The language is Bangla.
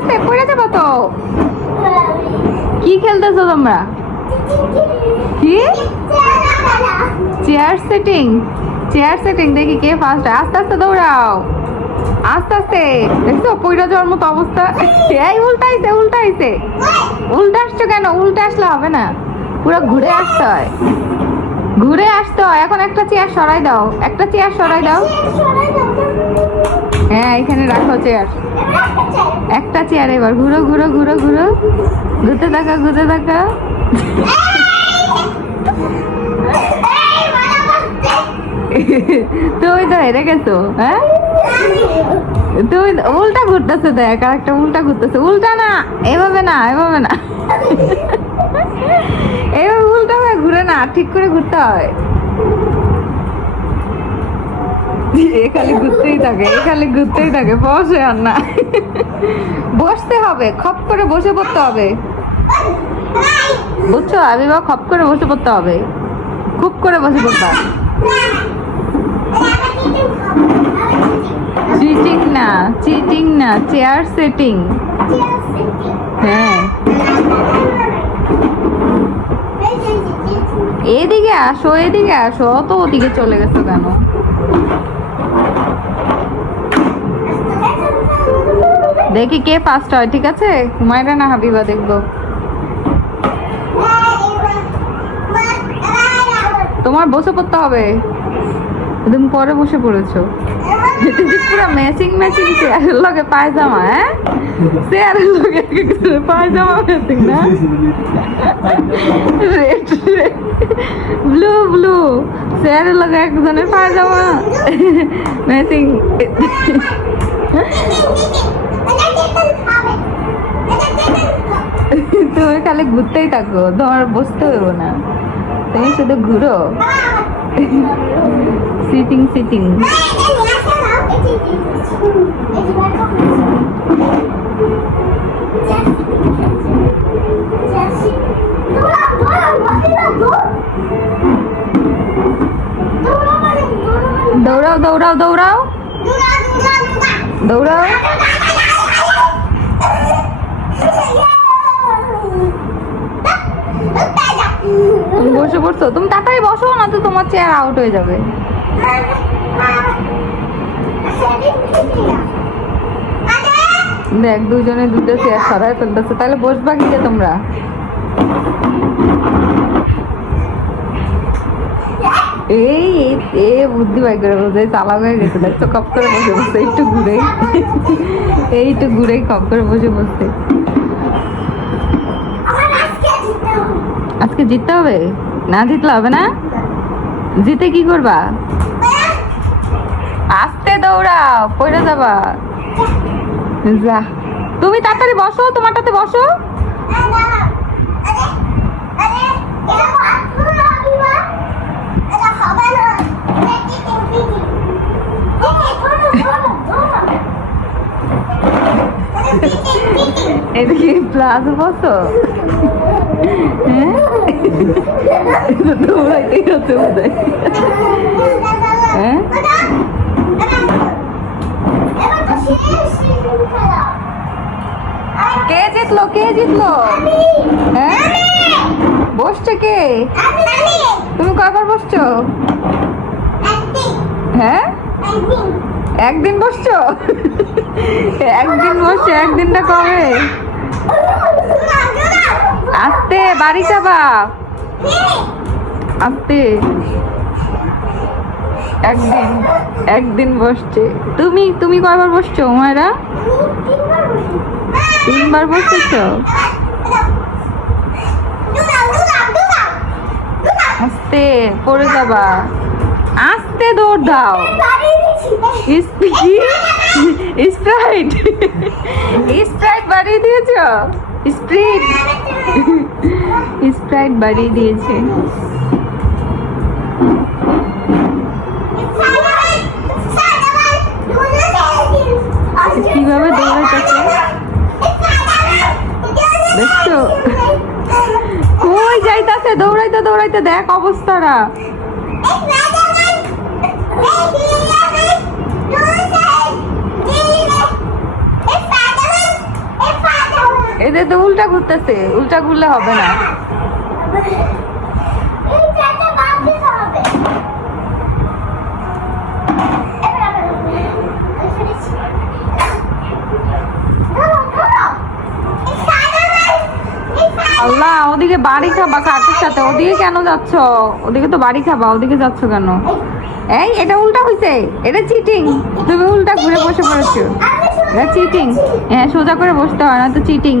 আস্তে পড়ে যাবো তো। কি খেলতেছো তোমরা? কি চেয়ার সেটিং? চেয়ার সেটিং দেখি কে ফার্স্ট। আস্তে আস্তে দৌড়াও, আস্তে আস্তে। দেখছো পয়রা যাওয়ার মতো অবস্থা। এই উল্টাইছে উল্টাইছে। উল্টা আসছো কেন? উল্টা আসলে হবে না, পুরো ঘুরে আসতে হয়, ঘুরে আসতে হয়। এখন একটা চেয়ার সরাই দাও, একটা চেয়ার সরাই দাও। হ্যাঁ এখানে রাখো চেয়ার, একটা চেয়ার। এবার ঘুরো ঘুরো ঘুরো ঘুরো, ঘুরতে থাকা ঘুরতে থাকা। তুই তো হেরে গেছো। হ্যাঁ তুই উল্টা ঘুরতেছে, দেখ আর একটা উল্টা ঘুরতেছে। উল্টা না, এভাবে না, এভাবে না, এভাবে উল্টা হয়ে ঘুরে না, ঠিক করে ঘুরতে হয়। এ খালি ঘুরতেই থাকে, এ খালি ঘুরতেই থাকে, বসে আর না। বসতে হবে, খপ করে বসে পড়তে হবে, বুঝছো? আমি বা খপ করে বসে পড়তে হবে, খুব করে বসে পড়তে হবে। চিটিং না, চিটিং না, চেয়ার সেটিং। হ্যাঁ এদিকে আসো, এদিকে আসো, অত ওদিকে চলে গেছো কেন? দেখি কে ফার্স্ট হয়, ঠিক আছে? হুমায়রা না হাবিবা দেখবো। তোমার বসে পড়তে হবে, তুমি পরে বসে পড়েছো। পুরো ম্যাচিং ম্যাচিং চেয়ারের লগে পায়জামা। হ্যাঁ চেয়ারের লগে পায়জামা ম্যাচিং না? রেড রেড ব্লু ব্লু চেয়ারের লগে একজনের পায়জামা ম্যাচিং। তুমি খালি ঘুরতেই থাকো, তোমার বসতে হইব না, তুমি শুধু ঘুরো। Sitting sitting. দৌড়াও দৌড়াও দৌড়াও দৌড়াও। তুমি বসে পড়ছো, তুমি তাড়াতাড়ি বসো না তো তোমার চেয়ার আউট হয়ে যাবে। দেখ দুজনে দুটো চেয়ার সরাই ফেলতেছে, তাহলে বসবা কি তোমরা? এই এ বুদ্ধি বাই করে বসে চালাক হয়ে গেছে, দেখছো? কপ করে বসে বসে একটু ঘুরে, এইটু ঘুরেই কপ করে বসে বসে। আজকে জিততে হবে, না জিতলে হবে না। জিতে কি করবা? আস্তে দৌড়াও, পড়ে যাবা। যা তুমি তাড়াতাড়ি বসো, তোমারটাতে বসো। এদিকে প্লাস বসো। হ্যাঁ দৌড়াইতেই হচ্ছে বোধহয়। হ্যাঁ কে জিতলো, কে জিতলো? হ্যাঁ বসছে কে? তুমি কয়বার বসছো? হ্যাঁ একদিন বসছো? একদিন বসছো, একদিনটা কবে? আস্তে বাড়ি যাবা, আস্তে। একদিন, একদিন বসছে। তুমি তুমি কয়বার বসছো হুমায়রা? 3 বার বসেছো। আস্তে পড়ে যাবা, আস্তে দৌড় দাও। স্প্রাইট স্প্রাইট বাড়িয়ে দিয়েছ? স্প্রিট স্প্রাইট বাড়িয়ে দিয়েছে। কিভাবে দৌড়াইতেছে দেখছো? কই যাইতাছে দৌড়াইতে দৌড়াইতে, দেখ অবস্থাটা। এটা তো উল্টা ঘুরতেছে, উল্টা ঘুরলে হবে না। এই চারটা বাদ দিতে হবে। আল্লাহ, ওদিকে বাড়ি খাবা কাঠের সাথে, ওদিকে কেন যাচ্ছ? ওদিকে তো বাড়ি খাবা, ওদিকে যাচ্ছ কেন? এই এটা উল্টা হইছে, এটা চিটিং। তুমি উল্টা ঘুরে বসে পড়েছো, এটা চিটিং। হ্যাঁ, সোজা করে বসতে হয় না তো চিটিং।